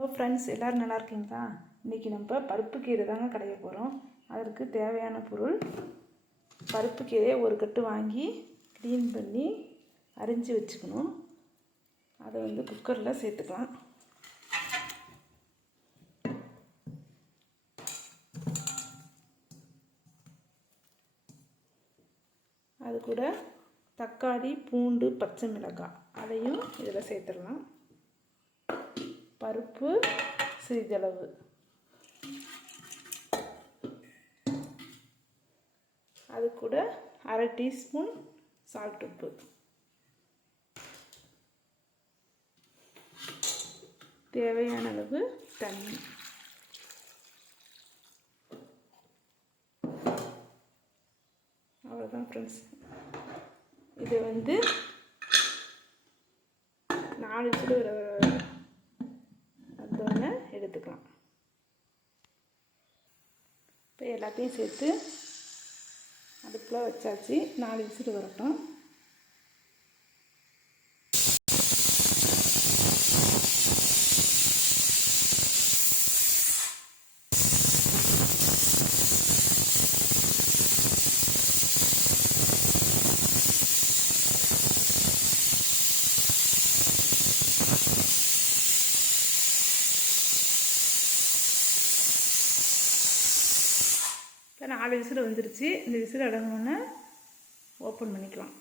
Hello friends, எல்லோரும் நல்லா இருக்கீங்களா? இன்றைக்கி நம்ம பருப்பு கீரை தாங்க கடைய போகிறோம். அதற்கு தேவையான பொருள் பருப்பு கீரையை ஒரு கட்டு வாங்கி க்ளீன் பண்ணி அரிஞ்சு வச்சுக்கணும். அதை குக்கரில் சேர்த்துக்கலாம். அது கூட தக்காளி, பூண்டு, பச்சை மிளகாய் அதையும் இதில் சேர்த்துடலாம். பருப்பு சிறிதளவு, அது கூட அரை டீஸ்பூன் சால்ட் உப்பு, தேவையான அளவு தண்ணி. அவ்வளோதான் ஃப்ரெண்ட்ஸ். இது 4 விசில் வந்தோடனே எடுத்துக்கலாம். இப்போ எல்லாத்தையும் சேர்த்து அடுப்பில் வச்சாச்சு. 4 விசில் வரட்டும். இப்போ 4 விசில் வந்துருச்சு. இந்த விசில் அடங்கினோன்னே ஓப்பன் பண்ணிக்கலாம்.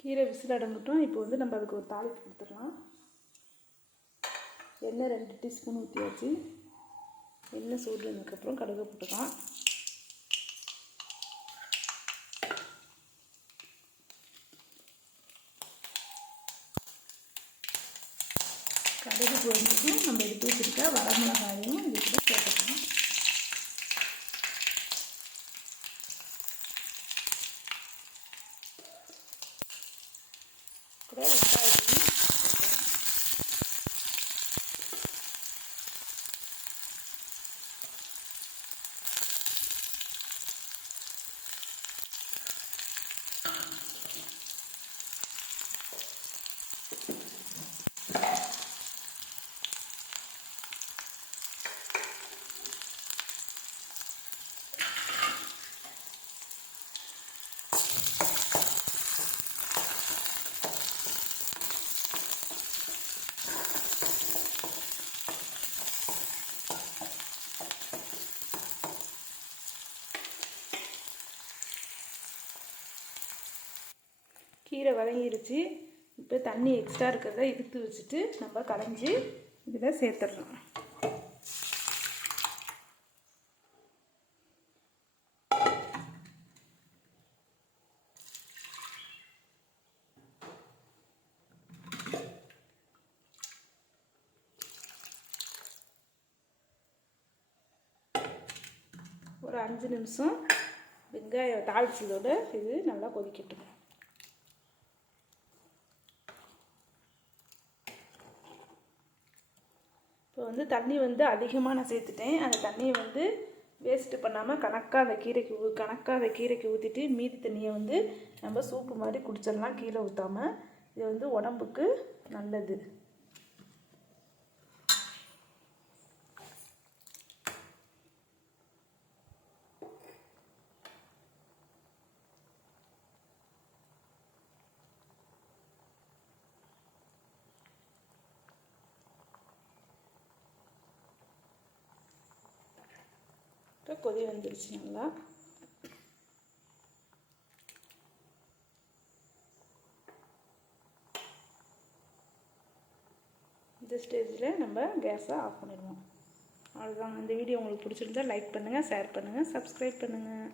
கீரை விசில் அடங்கட்டும். இப்போ நம்ம அதுக்கு ஒரு தாளிப்பு கொடுத்துடலாம். எண்ணெய் 2 டீஸ்பூன் ஊற்றியாச்சு. எண்ணெய் சூடுனதுக்கப்புறம் கடுகு போட்டுக்கலாம். கடுகு பொரிஞ்சதும் நம்ம எடுத்து வச்சுருக்க வரமிளகாயும் இது கூட சேர்த்துக்கலாம். கூட வெங்காயத்தையும் சேர்க்கலாம். கீரை வதங்கிருச்சு. இப்போ தண்ணி எக்ஸ்ட்ரா இருக்கிறத இழுத்து வச்சுட்டு நம்ம கரைஞ்சி இதில் சேர்த்துடலாம். ஒரு 5 நிமிஷம் வெங்காயம் தாளிச்சதோடு இது நல்லா கொதிக்கட்டும். இப்போ தண்ணி அதிகமாக நான் சேர்த்துட்டேன். அந்த தண்ணியை வேஸ்ட்டு பண்ணாமல் கணக்காக அந்த கீரைக்கு ஊற்றிட்டு மீதி தண்ணியை நம்ம சூப்பு மாதிரி குடிச்சிடலாம். கீழே ஊற்றாமல். இது உடம்புக்கு நல்லது. இப்போ கொதி வந்துடுச்சு நல்லா. இந்த ஸ்டேஜில் நம்ம கேஸை ஆஃப் பண்ணிடுவோம். அவ்வளோதான். இந்த வீடியோ உங்களுக்கு பிடிச்சிருந்தா லைக் பண்ணுங்கள், ஷேர் பண்ணுங்கள், சப்ஸ்கிரைப் பண்ணுங்கள்.